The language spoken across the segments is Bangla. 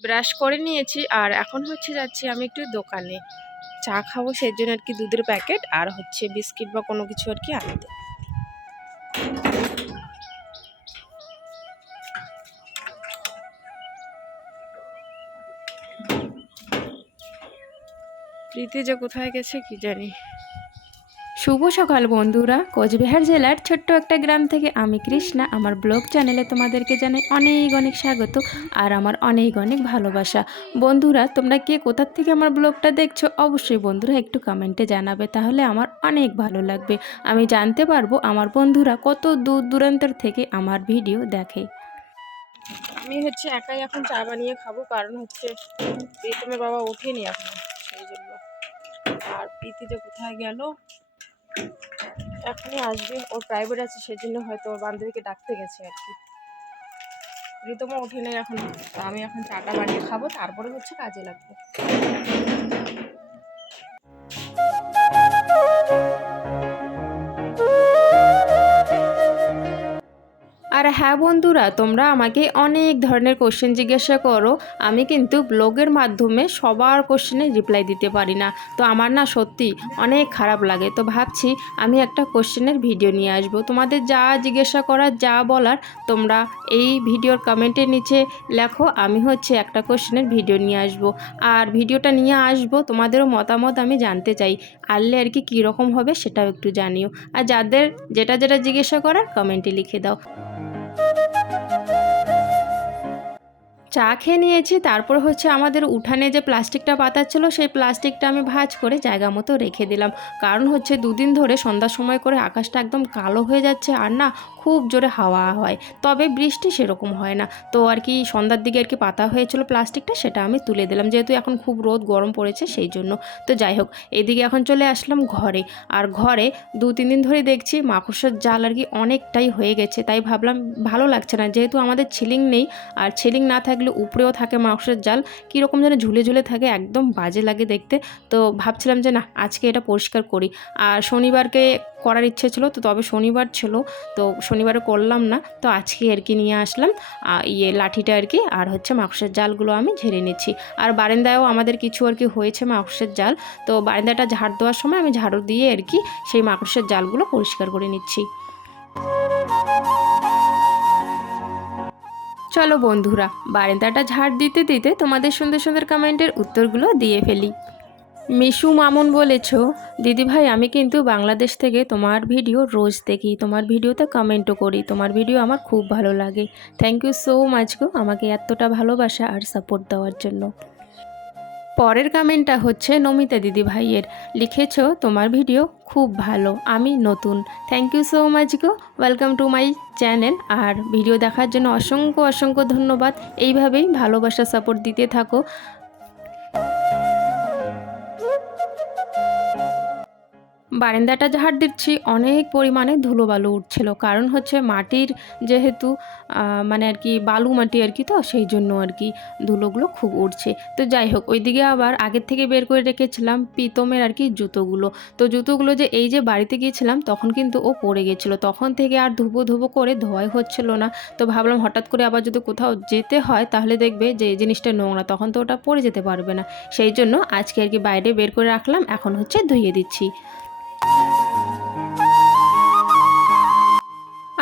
ব্রাশ করে নিয়েছি আর এখন হচ্ছে যাচ্ছি আমি একটু দোকানে। চা খাব সেই জন্য আর কি দুধের প্যাকেট আর হচ্ছে বিস্কিট বা কোনো কিছু আর কি আনতে। প্রীতি যে কোথায় গেছে কি জানি। শুভ সকাল বন্ধুরা। কোচবিহার জেলার ছোট্ট একটা গ্রাম থেকে আমি কৃষ্ণা। আমার ব্লগ চ্যানেলে তোমাদেরকে জানাই অনেক অনেক স্বাগত আর আমার অনেক অনেক ভালোবাসা। বন্ধুরা, তোমরা কে কোথার থেকে আমার ব্লগটা দেখছ অবশ্যই বন্ধুরা একটু কমেন্টে জানাবে, তাহলে আমার অনেক ভালো লাগবে। আমি জানতে পারব আমার বন্ধুরা কত দূর দূরান্তর থেকে আমার ভিডিও দেখে। আমি হচ্ছে একাই এখন চা বানিয়ে খাব, কারণ হচ্ছে প্রীতমের বাবা ওঠেনি এখন, সেই জন্য। আর প্রীতি যে কোথায় গেল এখনই আসবে। ওর প্রাইভেট আছে, সেজন্য হয়তো ওর বান্ধবীকে ডাকতে গেছে আর কি। রীতমা ওঠে নেই এখন। আমি এখন চাটা বানিয়ে খাব, তারপরে হচ্ছে কাজে লাগবো। আর হ্যাঁ বন্ধুরা, তোমরা আমাকে অনেক ধরনের কোশ্চেন জিজ্ঞাসা করো। আমি কিন্তু ব্লগের মাধ্যমে সবার কোশ্চেনে রিপ্লাই দিতে পারি না। তো আমার না সত্যি অনেক খারাপ লাগে। তো ভাবছি আমি একটা কোশ্চেনের ভিডিও নিয়ে আসব। তোমাদের যা জিজ্ঞাসা করার, যা বলার, তোমরা এই ভিডিওর কমেন্টের নিচে লেখো। আমি হচ্ছে একটা কোশ্চেনের ভিডিও নিয়ে আসব। আর ভিডিওটা নিয়ে আসব, তোমাদেরও মতামত আমি জানতে চাই। আনলে আর কি কীরকম হবে সেটাও একটু জানিও। আর যাদের, যেটা যেটা জিজ্ঞাসা করার কমেন্টে লিখে দাও। Thank you. চা খেয়ে নিয়েছি, তারপর হচ্ছে আমাদের উঠানে যে প্লাস্টিকটা পাতা ছিল সেই প্লাস্টিকটা আমি ভাঁজ করে জায়গা মতো রেখে দিলাম। কারণ হচ্ছে দুদিন ধরে সন্ধ্যার সময় করে আকাশটা একদম কালো হয়ে যাচ্ছে আর না খুব জোরে হাওয়া হয়, তবে বৃষ্টি সেরকম হয় না। তো আর কি সন্ধ্যার দিকে আর কি পাতা হয়েছিল প্লাস্টিকটা, সেটা আমি তুলে দিলাম। যেহেতু এখন খুব রোদ, গরম পড়েছে সেই জন্য। তো যাই হোক, এদিকে এখন চলে আসলাম ঘরে। আর ঘরে দু, তিন দিন ধরে দেখছি মাকড়সার জাল আর কি অনেকটাই হয়ে গেছে, তাই ভাবলাম ভালো লাগছে না। যেহেতু আমাদের ছিলিং নেই, আর ছিলিং না থাকলে উপরেও থাকে মাকড়সার জাল, কীরকম যেন ঝুলে ঝুলে থাকে, একদম বাজে লাগে দেখতে। তো ভাবছিলাম যে না, আজকে এটা পরিষ্কার করি। আর শনিবারকে করার ইচ্ছে ছিল, তো তবে শনিবার ছিল, তো শনিবারে করলাম না, তো আজকে আর কি নিয়ে আসলাম। ইয়ে লাঠিটা আর কি, আর হচ্ছে মাকড়সার জালগুলো আমি ঝেড়ে নিচ্ছি। আর বারান্দায়ও আমাদের কিছু আর কি হয়েছে মাকড়সার জাল, তো বারান্দাটা ঝাড় দেওয়ার সময় আমি ঝাড়ু দিয়ে আর কি সেই মাকড়সার জালগুলো পরিষ্কার করে নিচ্ছি। চলো বন্ধুরা, বারেন্দাটা ঝাড় দিতে দিতে তোমাদের সুন্দর সুন্দর কমেন্টের উত্তরগুলো দিয়ে ফেলি। মিশু মামুন বলেছ দিদি ভাই আমি কিন্তু বাংলাদেশ থেকে তোমার ভিডিও রোজ দেখি, তোমার ভিডিওতে কমেন্টও করি, তোমার ভিডিও আমার খুব ভালো লাগে। থ্যাংক ইউ সো মাচ গো আমাকে এতটা ভালোবাসা আর সাপোর্ট দেওয়ার জন্য। পরের কমেন্টটা হচ্ছে নমিতা দিদি ভাইয়ের। লিখেছ, তোমার ভিডিও খুব ভালো, আমি নতুন। থ্যাংক ইউ সো মাচ গো। ওয়েলকাম টু মাই চ্যানেল আর ভিডিও দেখার জন্য অসংখ্য অসংখ্য ধন্যবাদ। এইভাবেই ভালোবাসা সাপোর্ট দিতে থাকো। বারান্দাটা ঝাড় দিচ্ছি, অনেক পরিমাণে ধুলোবালু উঠছিল। কারণ হচ্ছে মাটির যেহেতু মানে আর কি বালু মাটি আর কি তো, সেই জন্য আর কি ধুলোগুলো খুব উঠছে। তো যাই হোক, ওইদিকে আবার আগের থেকে বের করে রেখেছিলাম পিতমের আর কি জুতোগুলো। তো জুতোগুলো যে এই যে বাড়িতে গিয়েছিলাম, তখন কিন্তু ও পড়ে গেছিল তখন থেকে আর ধুবো ধুবো করে ধোয়াই হচ্ছিল না। তো ভাবলাম হঠাৎ করে আবার যদি কোথাও যেতে হয়, তাহলে দেখবে যে জিনিসটা নোংরা, তখন তো ওটা পড়ে যেতে পারবে না। সেই জন্য আজকে আর কি বাইরে বের করে রাখলাম, এখন হচ্ছে ধুইয়ে দিচ্ছি। Bye.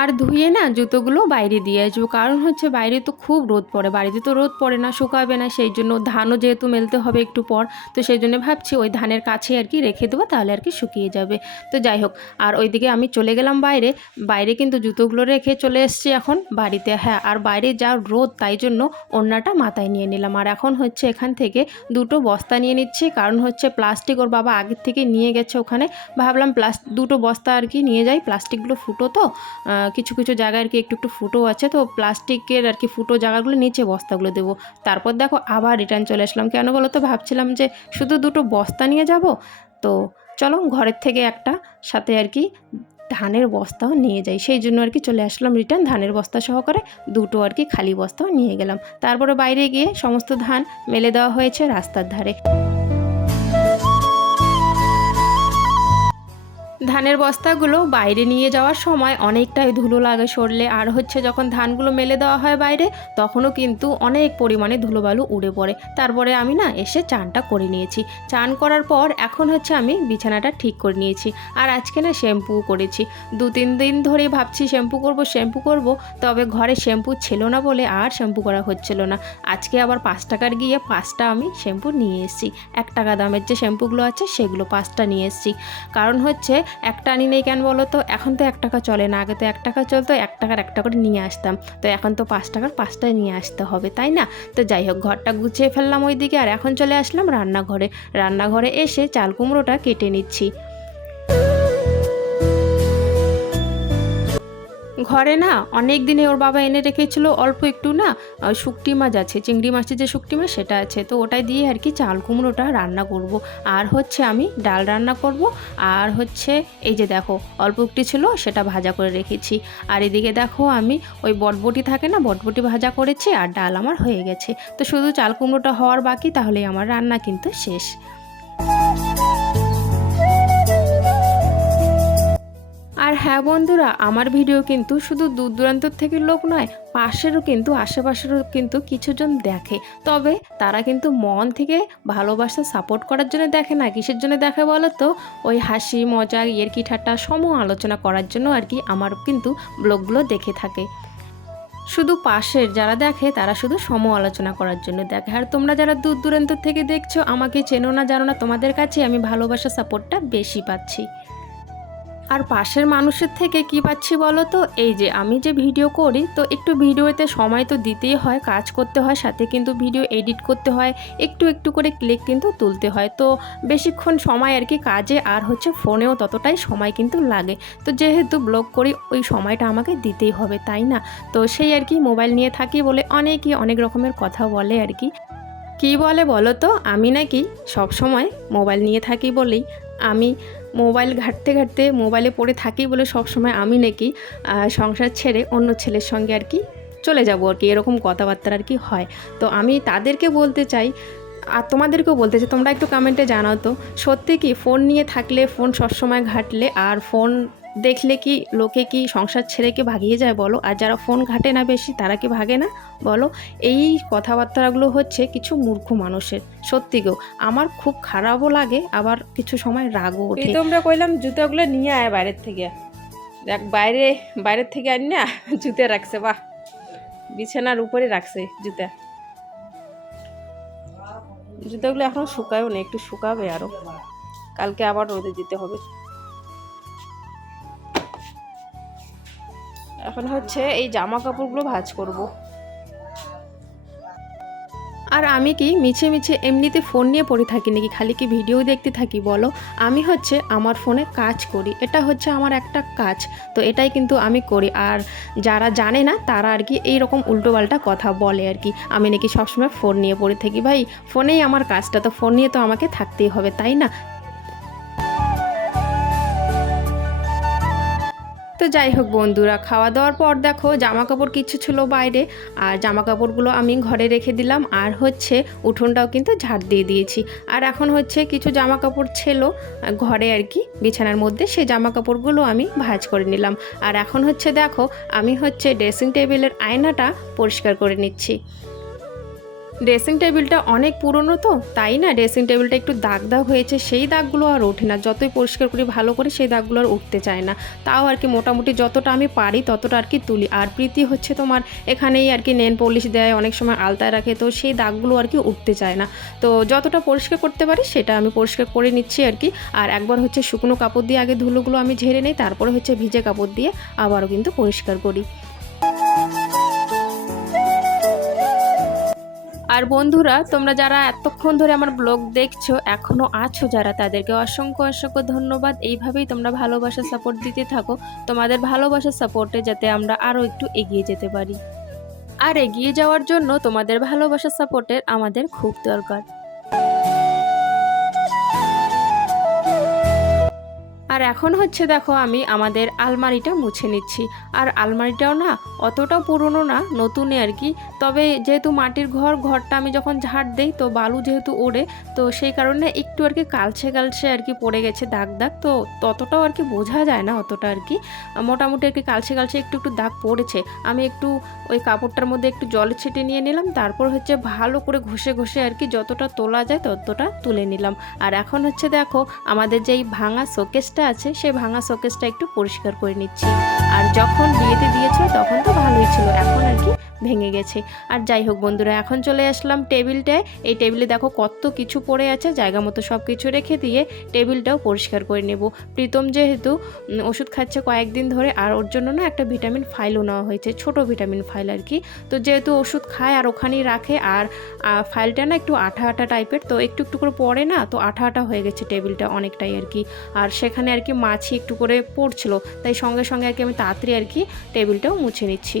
আর ধুয়ে না জুতোগুলো বাইরে দিয়ে আসব। কারণ হচ্ছে বাইরে তো খুব রোদ পড়ে, বাড়িতে তো রোদ পড়ে না, শুকাবে না, সেই জন্য ধানও যেহেতু মেলতে হবে একটু পর, তো সেই জন্য ভাবছি ওই ধানের কাছে আর কি রেখে দেবো, তাহলে আর কি শুকিয়ে যাবে। তো যাই হোক, আর ওইদিকে আমি চলে গেলাম বাইরে বাইরে কিন্তু জুতোগুলো রেখে চলে এসেছি এখন বাড়িতে হ্যাঁ আর বাইরে যা রোদ তাই জন্য ওড়নাটা মাথায় নিয়ে নিলাম। আর এখন হচ্ছে এখান থেকে দুটো বস্তা নিয়ে নিচ্ছি, কারণ হচ্ছে প্লাস্টিক ওর বাবা আগের থেকে নিয়ে গেছে ওখানে। ভাবলাম প্লাস, দুটো বস্তা আর কি নিয়ে যাই, প্লাস্টিকগুলো ফুটো তো কিছু কিছু জায়গায় আর কি একটু একটু ফুটো আছে, তো প্লাস্টিকের আর কি ফুটো জায়গাগুলো নিচে বস্তাগুলো দেবো। তারপর দেখো আবার রিটার্ন চলে আসলাম। কেন বলো তো? ভাবছিলাম যে শুধু দুটো বস্তা নিয়ে যাব? তো চলো ঘরের থেকে একটা, সাথে আর কি ধানের বস্তাও নিয়ে যাই। সেই জন্য আর কি চলে আসলাম রিটার্ন ধানের বস্তা সহকারে দুটো আর কি খালি বস্তাও নিয়ে গেলাম। তারপরে বাইরে গিয়ে সমস্ত ধান মেলে দেওয়া হয়েছে রাস্তার ধারে। ধানের বস্তাগুলো বাইরে নিয়ে যাওয়ার সময় অনেকটাই ধুলো লাগে সরলে। আর হচ্ছে যখন ধানগুলো মেলে দেওয়া হয় বাইরে, তখনও কিন্তু অনেক পরিমাণে ধুলোবালু উড়ে পড়ে। তারপরে আমি না এসে চানটা করে নিয়েছি। চান করার পর এখন হচ্ছে আমি বিছানাটা ঠিক করে নিয়েছি। আর আজকে না শ্যাম্পু করেছি। দু তিন দিন ধরে ভাবছি শ্যাম্পু করব শ্যাম্পু করব, তবে ঘরে শ্যাম্পু ছিল না বলে আর শ্যাম্পু করা হচ্ছিল না। আজকে আবার পাঁচ টাকার গিয়ে পাঁচটা আমি শ্যাম্পু নিয়ে এসেছি। এক টাকা দামের যে শ্যাম্পুগুলো আছে, সেগুলো পাঁচটা নিয়ে এসেছি। কারণ হচ্ছে একটা আনি নেই কেন বলো তো? এখন তো এক টাকা চলে না, আগে তো এক টাকা চলতো, এক টাকার একটা করে নিয়ে আসতাম। তো এখন তো পাঁচ টাকার পাঁচটায় নিয়ে আসতে হবে, তাই না? তো যাই হোক, ঘরটা গুছিয়ে ফেললাম ওইদিকে, আর এখন চলে আসলাম রান্নাঘরে। রান্নাঘরে এসে চাল কুমড়োটা কেটে নিচ্ছি। ঘরে না, অনেক দিনে ওর বাবা এনে রেখেছিল অল্প একটু না শুকটি মাছ আছে, চিংড়ি মাছের যে শুকটি মাছ সেটা আছে। তো ওটাই দিয়ে আর কি চাল, কুমড়োটা রান্না করব। আর হচ্ছে আমি ডাল রান্না করব। আর হচ্ছে এই যে দেখো, অল্প একটি ছিল, সেটা ভাজা করে রেখেছি। আর এদিকে দেখো আমি ওই বটবটি থাকে না, বটবটি ভাজা করেছি আর ডাল আমার হয়ে গেছে। তো শুধু চাল, কুমড়োটা হওয়ার বাকি, তাহলেই আমার রান্না কিন্তু শেষ। হ্যাঁ বন্ধুরা, আমার ভিডিও কিন্তু শুধু দূর দূরান্তর থেকে লোক নয়, পাশেরও কিন্তু, আশেপাশেরও কিন্তু কিছুজন দেখে। তবে তারা কিন্তু মন থেকে ভালোবাসা সাপোর্ট করার জন্য দেখে না, কিসের জন্য দেখে বলো তো? ওই হাসি, মজা ইয়েরকি ঠাট্টা, সম আলোচনা করার জন্য আর কি আমার কিন্তু ব্লগগুলো দেখে থাকে। শুধু পাশের যারা দেখে, তারা শুধু সম আলোচনা করার জন্য দেখে। আর তোমরা যারা দূর দূরান্ত থেকে দেখছ, আমাকে চেনো না, জানো না, তোমাদের কাছে আমি ভালোবাসা সাপোর্টটা বেশি পাচ্ছি। আর পাশের মানুষের থেকে কি পাচ্ছি বলো তো? এই যে আমি যে ভিডিও করি, তো একটু ভিডিওতে সময় তো দিতেই হয়, কাজ করতে হয়, সাথে কিন্তু ভিডিও এডিট করতে হয়, একটু একটু করে ক্লিক কিন্তু তুলতে হয়। তো বেশিক্ষণ সময় আর কি কাজে আর হচ্ছে ফোনেও ততটাই সময় কিন্তু লাগে। তো যেহেতু ব্লগ করি, ওই সময়টা আমাকে দিতেই হবে, তাই না? তো সেই আর কি মোবাইল নিয়ে থাকি বলে অনেকই অনেক রকমের কথা বলে আর কি। কী বলে বলো তো? আমি নাকি সব সময় মোবাইল নিয়ে থাকি বলেই আমি মোবাইল ঘাঁটতে ঘাঁটতে মোবাইলে পড়ে থাকি বলে সব সময় আমি নাকি সংসার ছেড়ে অন্য ছেলের সঙ্গে আর কি চলে যাব আর কি, এরকম কথাবার্তা আর কি হয়। তো আমি তাদেরকে বলতে চাই, আর তোমাদেরকেও বলতে চাই, তোমরা একটু কমেন্টে জানাও তো, সত্যি কি ফোন নিয়ে থাকলে ফোন সবসময় ঘাটলে আর ফোন দেখলে কি লোকে কি সংসার ছেড়ে কি ভাগিয়ে যায় বলো? আর যারা ফোন ঘাটে না বেশি তারা কি ভাগে না? বলো? এই কথাবার্তাগুলো হচ্ছে কিছু মূর্খ মানুষের। সত্যি গো আমার খুব খারাপও লাগে আবার কিছু সময় রাগও ওঠে। তোমরা কইলাম জুতোগুলো নিয়ে আয় বাইরের থেকে। দেখ বাইরে বাইরের থেকে আনি না জুতে রাখছে বাহ। বিছানার উপরে রাখছে জুতা। জুতোগুলো এখনও শুকায়ও না একটু শুকাবে আরও। কালকে আবার রোদে দিতে হবে। এখন হচ্ছে এই জামা কাপড়গুলো ভাজ করব। আর আমি কি মিছে মিছে এমনিতে ফোন নিয়ে পড়ে থাকি নাকি? খালি কি ভিডিও দেখতে থাকি বলো? আমি হচ্ছে আমার ফোনে কাজ করি। এটা হচ্ছে আমার একটা কাজ, তো এটাই কিন্তু আমি করি। আর যারা জানে না, তারা আর কি এই রকম উল্টোপাল্টা কথা বলে আর কি। আমি নাকি সবসময় ফোন নিয়ে পড়ে থাকি। ভাই, ফোনেই আমার কাজটা, তো ফোন নিয়ে তো আমাকে থাকতেই হবে, তাই না? তো যাই হোক বন্ধুরা, খাওয়া দাওয়ার পর দেখো জামা কাপড় কিছু ছিল বাইরে, আর জামা কাপড়গুলো আমি ঘরে রেখে দিলাম, আর হচ্ছে উঠোনটাও কিন্তু ঝাড় দিয়ে দিয়েছি। আর এখন হচ্ছে কিছু জামা কাপড় ছিল ঘরে আর কি, বিছানার মধ্যে সেই জামা কাপড়গুলো আমি ভাজ করে নিলাম। আর এখন হচ্ছে দেখো আমি হচ্ছে ড্রেসিং টেবিলের আয়নাটা পরিষ্কার করে নিচ্ছি। ড্রেসিং টেবিলটা অনেক পুরনো তো, তাই না? ড্রেসিং টেবিলটা একটু দাগ দাগ হয়েছে, সেই দাগগুলো আর ওঠে না। যতই পরিষ্কার করি, ভালো করে সেই দাগগুলো আর উঠতে চায় না। তাও আর কি মোটামুটি যতটা আমি পারি, ততটা আর কি তুলি। আর প্রীতি হচ্ছে তোমার, এখানেই আর কি নেন পলিশ দেয়, অনেক সময় আলতায় রাখে, তো সেই দাগগুলো আর কি উঠতে চায় না। তো যতটা পরিষ্কার করতে পারি, সেটা আমি পরিষ্কার করে নিচ্ছি আর কি। আর একবার হচ্ছে শুকনো কাপড় দিয়ে আগে ধুলোগুলো আমি ঝেড়ে নিই, তারপরে হচ্ছে ভিজে কাপড় দিয়ে আবারও কিন্তু পরিষ্কার করি। আর বন্ধুরা, তোমরা যারা এতক্ষণ ধরে আমার ব্লগ দেখছ এখনও আছো যারা, তাদেরকে অসংখ্য অসংখ্য ধন্যবাদ। এইভাবেই তোমরা ভালোবাসার সাপোর্ট দিতে থাকো। তোমাদের ভালোবাসার সাপোর্টে যাতে আমরা আরও একটু এগিয়ে যেতে পারি। আর এগিয়ে যাওয়ার জন্য তোমাদের ভালোবাসার সাপোর্টের আমাদের খুব দরকার। আর এখন হচ্ছে দেখো আমি আমাদের আলমারিটা মুছে নিচ্ছি। আর আলমারিটাও না অতটাও পুরনো না, নতুনই আর কি। তবে যেহেতু মাটির ঘর, ঘরটা আমি যখন ঝাড় দেই তো বালু যেহেতু ওড়ে, তো সেই কারণে একটু আর কি কালছে কালছে আর কি পড়ে গেছে দাগ দাগ। তো ততটাও আর কি বোঝা যায় না অতটা আর কি। মোটামুটি আর কি কালছে কালছে একটু একটু দাগ পড়েছে। আমি একটু ওই কাপড়টার মধ্যে একটু জল ছিটে নিয়ে নিলাম, তারপর হচ্ছে ভালো করে ঘষে ঘষে আর কি যতটা তোলা যায় ততটা তুলে নিলাম। আর এখন হচ্ছে দেখো আমাদের যেই ভাঙা শোকেসটা আছে সেই ভাঙা শোকেসটা একটু পরিষ্কার করে নিচ্ছি। আর যখন বিয়েতে দিয়েছিল তখন তো ভালোই ছিল, এখন আর কি ভেঙে গেছে। আর যাই হোক বন্ধুরা, এখন চলে আসলাম টেবিলটায় এই টেবিলে দেখো কত কিছু পড়ে আছে, জায়গা মতো সব কিছু রেখে দিয়ে টেবিলটাও পরিষ্কার করে নেব। প্রীতম যেহেতু ওষুধ খাচ্ছে কয়েকদিন ধরে, আর ওর জন্য না একটা ভিটামিন ফাইলও নেওয়া হয়েছে, ছোট ভিটামিন ফাইল আর কি। তো যেহেতু ওষুধ খায় আর ওখানেই রাখে, আর ফাইলটা না একটু আঠা আঠা টাইপের, তো একটু একটু করে পড়ে না, তো আঠা আঠা হয়ে গেছে টেবিলটা অনেকটাই আর কি। আর সেখানে আর কি মাছি একটু করে পড়ছিল, তাই সঙ্গে সঙ্গে আর কি আমি তাড়াতাড়ি আর কি টেবিলটাও মুছে নিচ্ছি।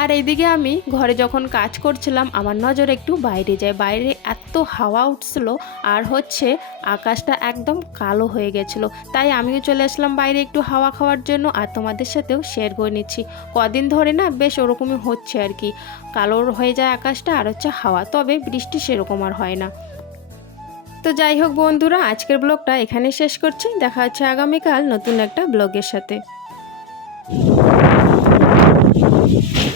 আর এইদিকে আমি ঘরে যখন কাজ করছিলাম, আমার নজর একটু বাইরে যায়। বাইরে এত হাওয়া উঠছিল আর হচ্ছে আকাশটা একদম কালো হয়ে গেছিল। তাই আমিও চলে আসলাম বাইরে একটু হাওয়া খাওয়ার জন্য আর তোমাদের সাথেও শেয়ার করে নিচ্ছি। কদিন ধরে না বেশ ওরকমই হচ্ছে আর কি। কালো হয়ে যায় আকাশটা আর হচ্ছে হাওয়া, তবে বৃষ্টি সেরকম আর হয় না। তো যাই হোক বন্ধুরা, আজকের ব্লগটা এখানে শেষ করছি। দেখা হচ্ছে আগামীকাল নতুন একটা ব্লগের সাথে। Thank you.